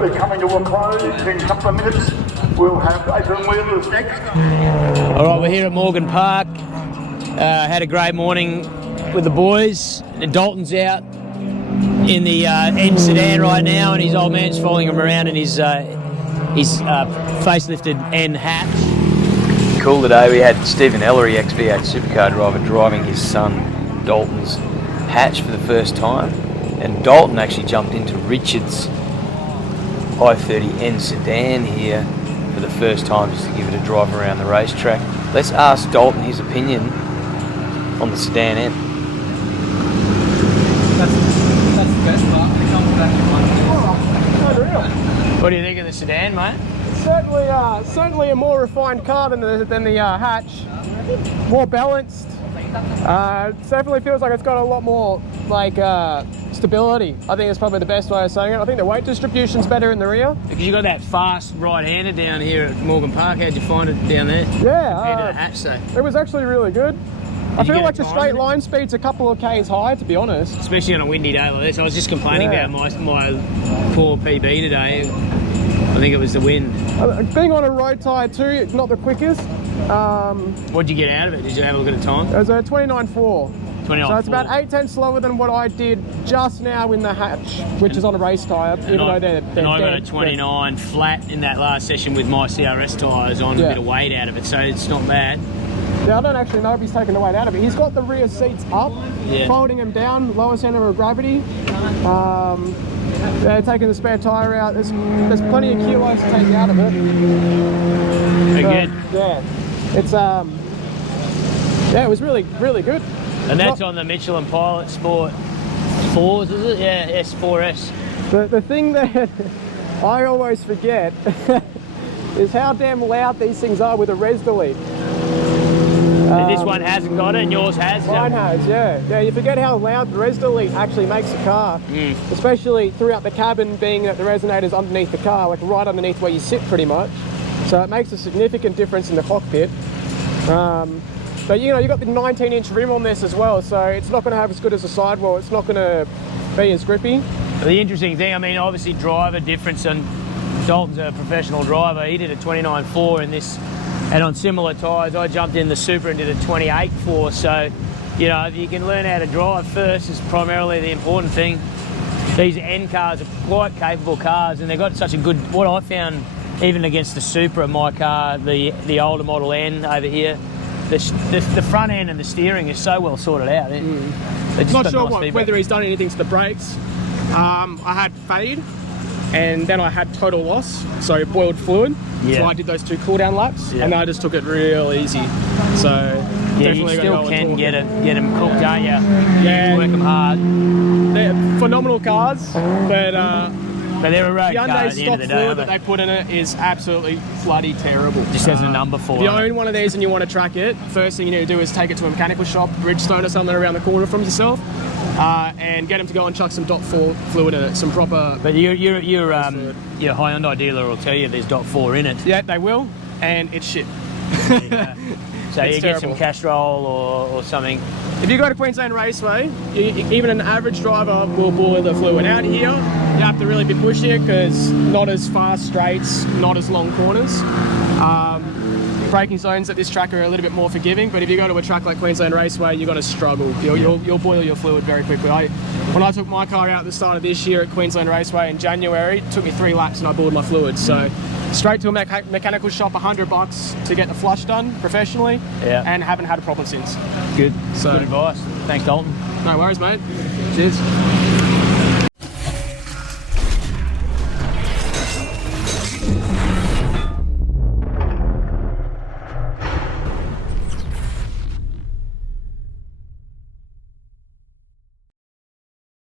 quickly coming to a close in a couple of minutes. We'll have 18 wheelers next. All right, we're here at Morgan Park. Had a great morning with the boys. Dalton's out in the N Sedan right now, and his old man's following him around in his facelifted N hatch. Cool today. We had Stephen Ellery, ex-V8 supercar driver, driving his son Dalton's hatch for the first time, and Dalton actually jumped into Richard's i30 N Sedan here for the first time, just to give it a drive around the racetrack. Let's ask Dalton his opinion on the Sedan N. That's the best part. It comes back in one. Unreal. What do you think of the Sedan, mate? Certainly a more refined car than the hatch. More balanced. Definitely feels like it's got a lot more stability. I think it's probably the best way of saying it. I think the weight distribution's better in the rear. Because you got that fast right-hander down here at Morgan Park. How'd you find it down there? Yeah, compared to the hatch, so. It was actually really good. I feel like the time straight in it? line speed's a couple of k's high, to be honest. Especially on a windy day like this. I was just complaining about my poor PB today. I think it was the wind. Being on a road tyre too, not the quickest. What'd you get out of it? Did you have a look at the time? It was a 29.4. 29.4. So it's about 8/10 slower than what I did just now in the hatch, which is on a race tyre, even though they're And I got a dead. 29 flat in that last session with my CRS tyres on, a bit of weight out of it, so it's not bad. Yeah, I don't actually know if he's taken the weight out of it. He's got the rear seats up, folding them down, lower centre of gravity. Taking the spare tyre out. There's plenty of kilos to take out of it. Very good. Yeah, it's it was really good. And that's on the Michelin Pilot Sport 4s, is it? Yeah, S4S. The thing that I always forget is how damn loud these things are with a res delete. This one hasn't got it, and yours has? Mine has, yeah. Yeah, you forget how loud the res delete actually makes the car, especially throughout the cabin, being that the resonator's underneath the car, like right underneath where you sit pretty much. So it makes a significant difference in the cockpit. But you know, you've got the 19-inch rim on this as well, so it's not going to have as good as a sidewall. It's not going to be as grippy. The interesting thing, I mean, obviously driver difference, and Dalton's a professional driver. He did a 29.4 in this, and on similar tyres, I jumped in the Super and did a 28.4. So, you know, if you can learn how to drive first is primarily the important thing. These N cars are quite capable cars, and they've got such a good, what I found, even against the Supra, my car, the older model N over here, the front end and the steering is so well sorted out. It's Not sure whether he's done anything to the brakes. I had fade, and then I had total loss, so boiled fluid. So I did those 2 cool down laps, and I just took it real easy. So yeah, you still can get them cooked, aren't you? Yeah, work them hard. They're phenomenal cars, but they're a road car Hyundai at the end of the day. fluid that they put in it is absolutely bloody terrible. Just has a number for it. If you own one of these and you want to track it, first thing you need to do is take it to a mechanical shop, Bridgestone or something around the corner from yourself, and get them to go and chuck some .4 fluid in it, some proper. But your Hyundai dealer will tell you there's .4 in it. Yeah, they will, and it's shit. So you get some Castrol or something. If you go to Queensland Raceway, even an average driver will boil the fluid. Out here, you have to really be pushing it because not as fast straights, not as long corners. Braking zones at this track are a little bit more forgiving, but if you go to a track like Queensland Raceway, you're going to struggle. You'll boil your fluid very quickly. When I took my car out at the start of this year at Queensland Raceway in January, it took me 3 laps and I boiled my fluid. So straight to a mechanical shop, $100 to get the flush done professionally, and haven't had a problem since. Good. So, good advice. Thanks, Dalton. No worries, mate. Cheers.